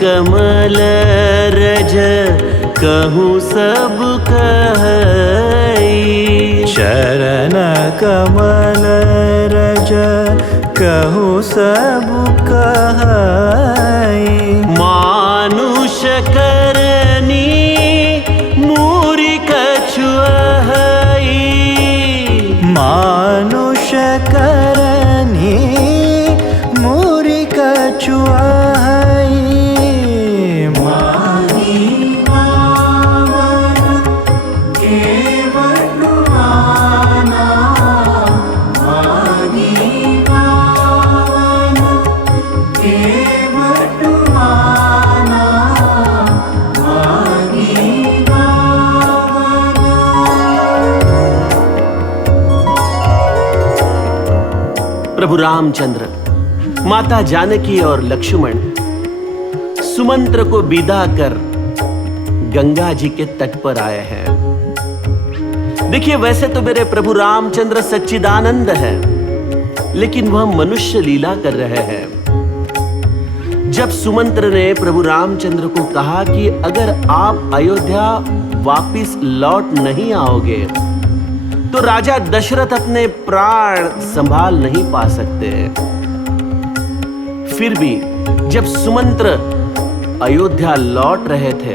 कमल रज कहूँ सब कही, शरण कमल रज कहूँ सब कही। मानुष करनी मूरी कछुआई, मानुष करनी मूरी कछुआई। प्रभु रामचंद्र, माता जानकी और लक्ष्मण सुमंत्र को विदा कर गंगा जी के तट पर आए हैं। देखिए, वैसे तो मेरे प्रभु रामचंद्र सच्चिदानंद है, लेकिन वह मनुष्य लीला कर रहे हैं। जब सुमंत्र ने प्रभु रामचंद्र को कहा कि अगर आप अयोध्या वापिस लौट नहीं आओगे तो राजा दशरथ अपने प्राण संभाल नहीं पा सकते। फिर भी जब सुमंत्र अयोध्या लौट रहे थे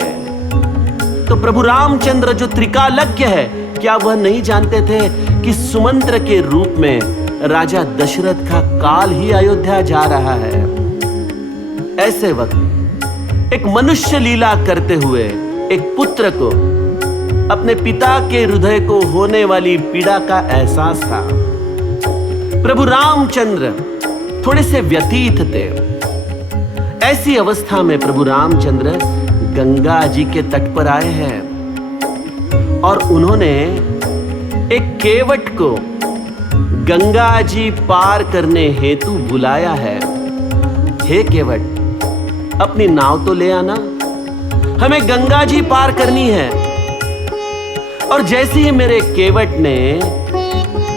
तो प्रभु रामचंद्र जो त्रिकालज्ञ है, क्या वह नहीं जानते थे कि सुमंत्र के रूप में राजा दशरथ का काल ही अयोध्या जा रहा है। ऐसे वक्त एक मनुष्य लीला करते हुए एक पुत्र को अपने पिता के हृदय को होने वाली पीड़ा का एहसास था। प्रभु रामचंद्र थोड़े से व्यतीत थे। ऐसी अवस्था में प्रभु रामचंद्र गंगा जी के तट पर आए हैं और उन्होंने एक केवट को गंगा जी पार करने हेतु बुलाया है। हे केवट, अपनी नाव तो ले आना, हमें गंगा जी पार करनी है। और जैसे ही मेरे केवट ने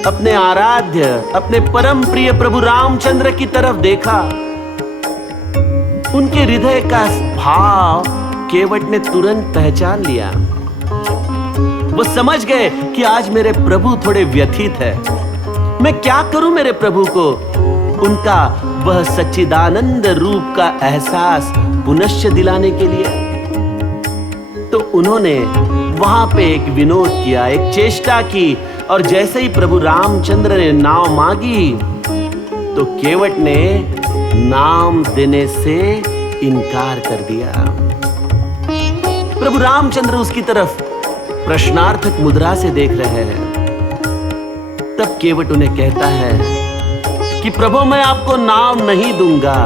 अपने आराध्य, अपने परम प्रिय प्रभु रामचंद्र की तरफ देखा, उनके हृदय का भाव केवट ने तुरंत पहचान लिया। वो समझ गए कि आज मेरे प्रभु थोड़े व्यथित है। मैं क्या करूं मेरे प्रभु को उनका वह सच्चिदानंद रूप का एहसास पुनश्च दिलाने के लिए। तो उन्होंने वहां पे एक विनोद किया, एक चेष्टा की, और जैसे ही प्रभु रामचंद्र ने नाव मांगी तो केवट ने नाम देने से इनकार कर दिया। प्रभु रामचंद्र उसकी तरफ प्रश्नार्थक मुद्रा से देख रहे हैं। तब केवट उन्हें कहता है कि प्रभु, मैं आपको नाम नहीं दूंगा,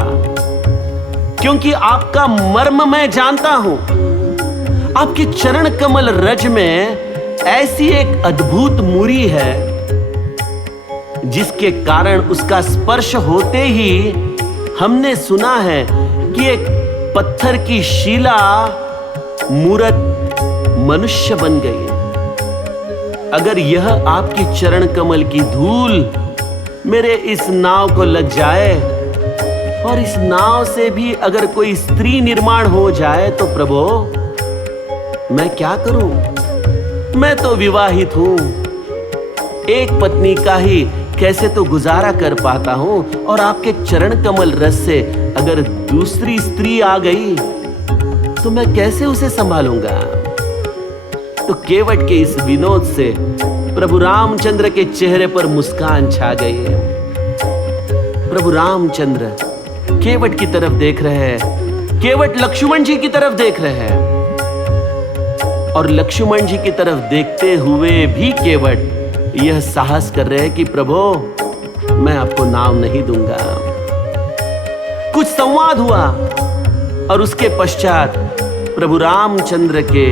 क्योंकि आपका मर्म मैं जानता हूं। आपके चरण कमल रज में ऐसी एक अद्भुत मूरी है जिसके कारण उसका स्पर्श होते ही हमने सुना है कि एक पत्थर की शिला मूरत मनुष्य बन गई। अगर यह आपकी चरण कमल की धूल मेरे इस नाव को लग जाए और इस नाव से भी अगर कोई स्त्री निर्माण हो जाए तो प्रभु, मैं क्या करूं? मैं तो विवाहित हूं, एक पत्नी का ही कैसे तो गुजारा कर पाता हूं, और आपके चरण कमल रस से अगर दूसरी स्त्री आ गई तो मैं कैसे उसे संभालूंगा? तो केवट के इस विनोद से प्रभु रामचंद्र के चेहरे पर मुस्कान छा गई। प्रभु रामचंद्र केवट की तरफ देख रहे हैं, केवट लक्ष्मण जी की तरफ देख रहे हैं, और लक्ष्मण जी की तरफ देखते हुए भी केवट यह साहस कर रहे हैं कि प्रभु, मैं आपको नाम नहीं दूंगा। कुछ संवाद हुआ और उसके पश्चात प्रभु रामचंद्र के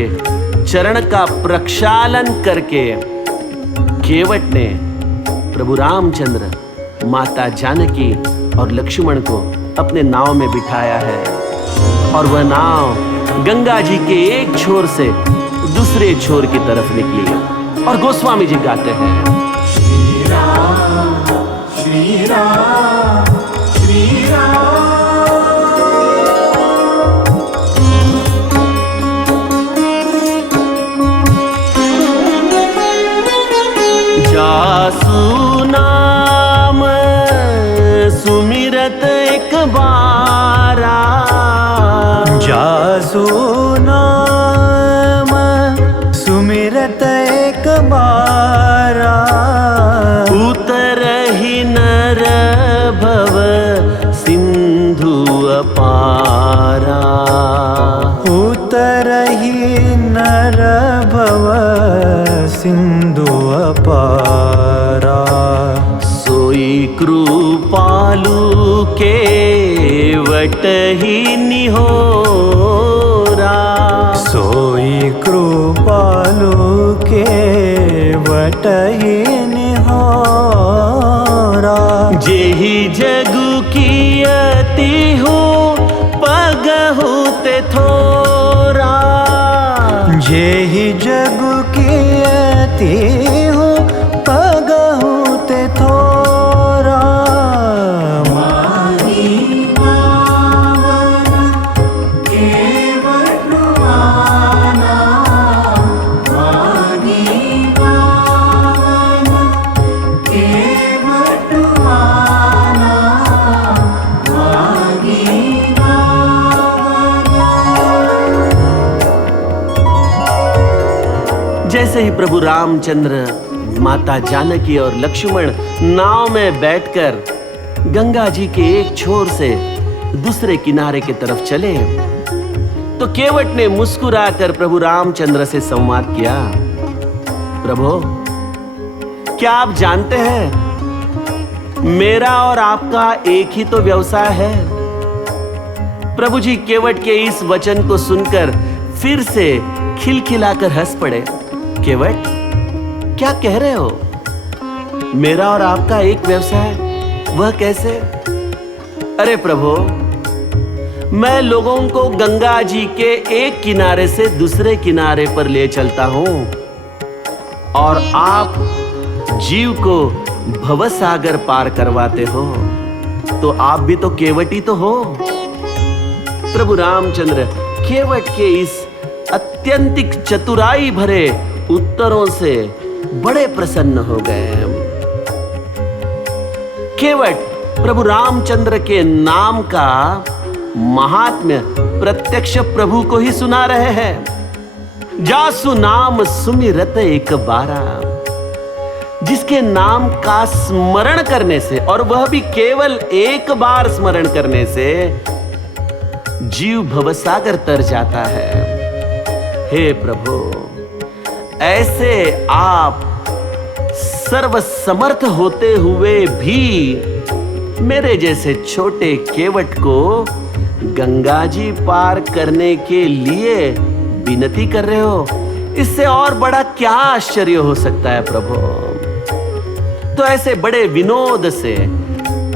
चरण का प्रक्षालन करके केवट ने प्रभु रामचंद्र, माता जानकी और लक्ष्मण को अपने नाव में बिठाया है, और वह नाव गंगा जी के एक छोर से दूसरे छोर की तरफ निकली। और गोस्वामी जी गाते हैं, श्री राम श्री राम श्री राम। जासु नाम सुमिरत एक बारा, जासु नाम सुमिरत एक बारा, उतरहि नर भव सिंधु अपारा, उतरहि नर भव सिंधु अपारा। सोई कृपालु केवट ही निहोरा, सोई कृपालु केवट ही निहोरा। जेहि जगु कीयति हूँ पगहु ते थोरा, जेहि जगु कीयति हूँ पगहु ते थोरा। जैसे ही प्रभु रामचंद्र, माता जानकी और लक्ष्मण नाव में बैठकर गंगा जी के एक छोर से दूसरे किनारे की तरफ चले तो केवट ने मुस्कुराकर प्रभु रामचंद्र से संवाद किया, प्रभु, क्या आप जानते हैं मेरा और आपका एक ही तो व्यवसाय है? प्रभु जी केवट के इस वचन को सुनकर फिर से खिलखिलाकर हंस पड़े। केवट, क्या कह रहे हो? मेरा और आपका एक व्यवसाय, वह कैसे? अरे प्रभु, मैं लोगों को गंगा जी के एक किनारे से दूसरे किनारे पर ले चलता हूं, और आप जीव को भवसागर पार करवाते हो, तो आप भी तो केवटी तो हो। प्रभु रामचंद्र केवट के इस अत्यंतिक चतुराई भरे उत्तरों से बड़े प्रसन्न हो गए। केवट प्रभु रामचंद्र के नाम का महात्म्य प्रत्यक्ष प्रभु को ही सुना रहे हैं, जासु नाम सुमिरत एक बारा, जिसके नाम का स्मरण करने से, और वह भी केवल एक बार स्मरण करने से, जीव भवसागर तर जाता है। हे प्रभु, ऐसे आप सर्वसमर्थ होते हुए भी मेरे जैसे छोटे केवट को गंगा जी पार करने के लिए विनती कर रहे हो, इससे और बड़ा क्या आश्चर्य हो सकता है प्रभु। तो ऐसे बड़े विनोद से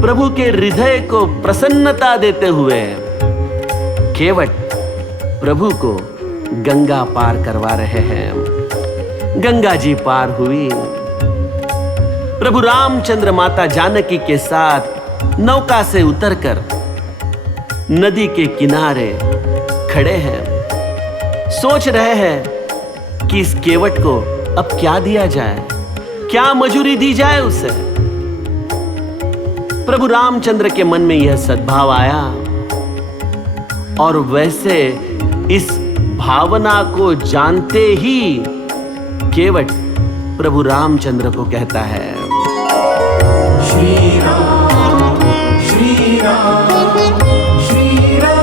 प्रभु के हृदय को प्रसन्नता देते हुए केवट प्रभु को गंगा पार करवा रहे हैं। गंगा जी पार हुई। प्रभु रामचंद्र माता जानकी के साथ नौका से उतरकर नदी के किनारे खड़े हैं। सोच रहे हैं कि इस केवट को अब क्या दिया जाए, क्या मजूरी दी जाए उसे। प्रभु रामचंद्र के मन में यह सद्भाव आया और वैसे इस भावना को जानते ही केवट प्रभु रामचंद्र को कहता है, श्री राम श्री राम श्री राम।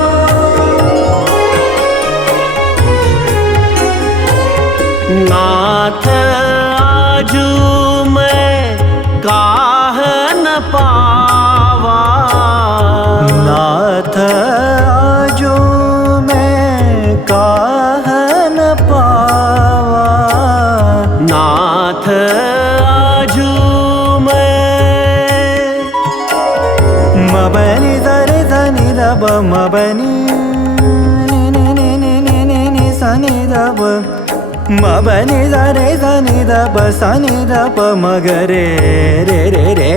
नाथ आजू मैं काह न पावा, नाथ आजो मैं काह न पावा, नाथ आजू मैं। मबनी दरे धनि दब मबनी नि सनि दब, मबनी दरे धनि दब सनि दब मगरे रे रे रे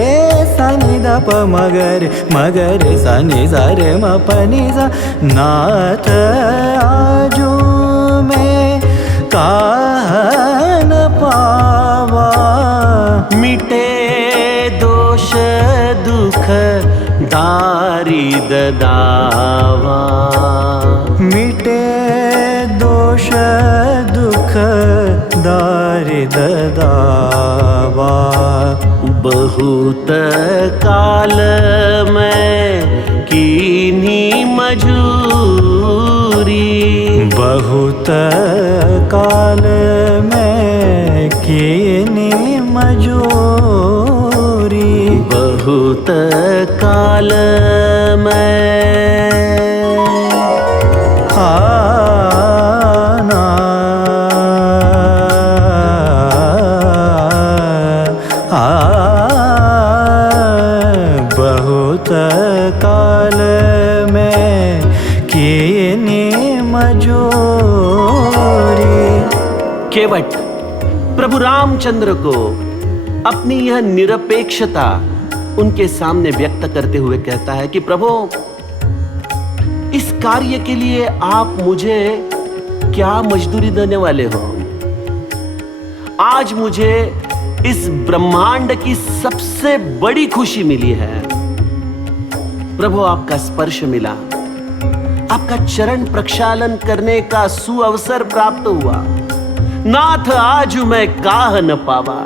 सनि दब मगरे मगरे सनि सरे मपनि सा। नाथ आजो मैं काह न पावा, मिटे दोष दुख दारिद दावा, मिटे दोष दुख दारिद दावा। बहुत काल में कीन्ही मजूरी, बहुत काल में कीन्ही मजूरी, बहुत काल में बहुत काल में कीन्ही मजूरी। केवट प्रभु रामचंद्र को अपनी यह निरपेक्षता उनके सामने व्यक्त करते हुए कहता है कि प्रभु, इस कार्य के लिए आप मुझे क्या मजदूरी देने वाले हो। आज मुझे इस ब्रह्मांड की सबसे बड़ी खुशी मिली है। प्रभु, आपका स्पर्श मिला, आपका चरण प्रक्षालन करने का सुअवसर प्राप्त हुआ। नाथ आज मैं काह न पावा।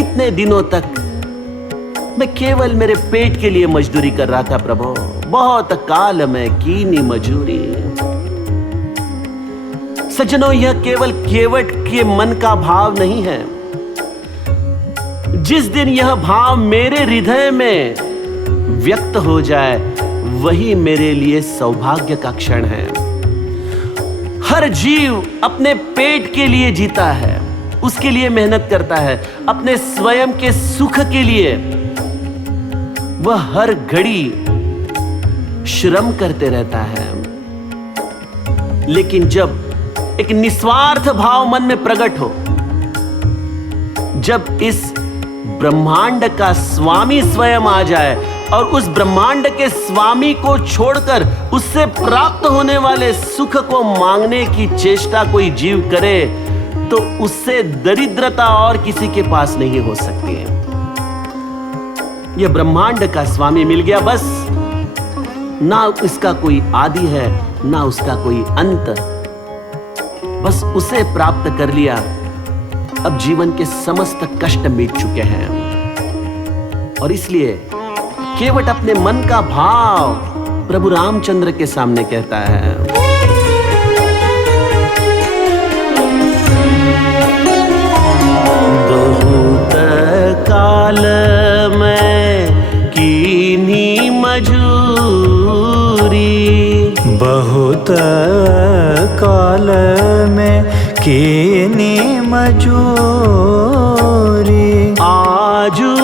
इतने दिनों तक मैं केवल मेरे पेट के लिए मजदूरी कर रहा था प्रभु, बहुत काल में कीनी मजूरी। सज्जनों, यह केवल केवट के मन का भाव नहीं है। जिस दिन यह भाव मेरे हृदय में व्यक्त हो जाए, वही मेरे लिए सौभाग्य का क्षण है। हर जीव अपने पेट के लिए जीता है, उसके लिए मेहनत करता है, अपने स्वयं के सुख के लिए वह हर घड़ी श्रम करते रहता है। लेकिन जब एक निस्वार्थ भाव मन में प्रकट हो, जब इस ब्रह्मांड का स्वामी स्वयं आ जाए और उस ब्रह्मांड के स्वामी को छोड़कर उससे प्राप्त होने वाले सुख को मांगने की चेष्टा कोई जीव करे, तो उससे दरिद्रता और किसी के पास नहीं हो सकती है। यह ब्रह्मांड का स्वामी मिल गया, बस ना इसका कोई आदि है, ना उसका कोई अंत। बस उसे प्राप्त कर लिया, अब जीवन के समस्त कष्ट मिट चुके हैं। और इसलिए केवट अपने मन का भाव प्रभु रामचंद्र के सामने कहता है। बहुत काल में कीनी मजूरी, बहुत काल में कीनी मजूरी, आजू